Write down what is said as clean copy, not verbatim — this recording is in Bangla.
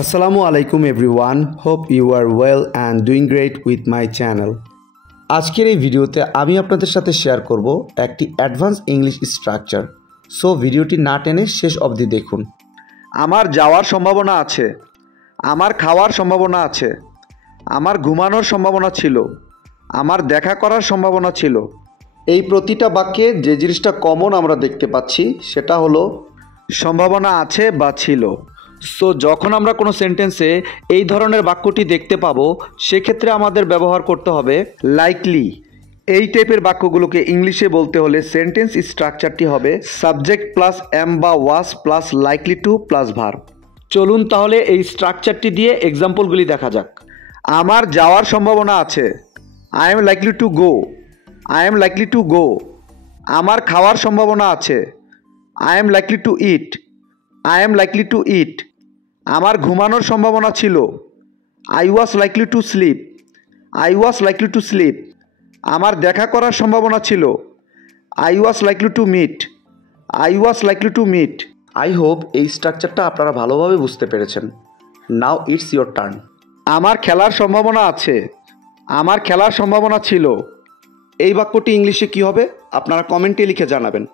Assalamu alaikum everyone. Hope you are well and doing great with my channel. আজকের এই ভিডিওতে আমি আপনাদের সাথে শেয়ার করব একটি অ্যাডভান্স ইংলিশ স্ট্রাকচার। সো ভিডিওটি না টেনে শেষ অবধি দেখুন। আমার যাওয়ার সম্ভাবনা আছে, আমার খাওয়ার সম্ভাবনা আছে, আমার ঘুমানোর সম্ভাবনা ছিল, আমার দেখা করার সম্ভাবনা ছিল। এই প্রতিটা বাক্যে যে জিনিসটা কমন আমরা দেখতে পাচ্ছি সেটা হলো সম্ভাবনা আছে বা ছিল। সো যখন আমরা কোনো সেন্টেন্সে এই ধরনের বাক্যটি দেখতে পাবো সেক্ষেত্রে আমাদের ব্যবহার করতে হবে লাইকলি। এই টাইপের বাক্যগুলোকে ইংলিশে বলতে হলে সেন্টেন্স স্ট্রাকচারটি হবে সাবজেক্ট প্লাস এম বা ওয়াজ plus likely to plus verb. চলুন তাহলে এই স্ট্রাকচারটি দিয়ে এক্সাম্পলগুলি দেখা যাক। আমার যাওয়ার সম্ভাবনা আছে, I am likely to go, I am likely to go. আমার খাওয়ার সম্ভাবনা আছে, I am likely to eat, I am likely to eat. আমার ঘুমানোর সম্ভাবনা ছিল, I was likely to sleep, I was likely to sleep. আমার দেখা করার সম্ভাবনা ছিল, I was likely to meet, I was likely to meet. I hope এই স্ট্রাকচারটা আপনারা ভালোভাবে বুঝতে পেরেছেন। Now it's your turn. আমার খেলার সম্ভাবনা আছে, আমার খেলার সম্ভাবনা ছিল। এই বাক্যটি ইংলিশে কী হবে আপনারা কমেন্টে লিখে জানাবেন।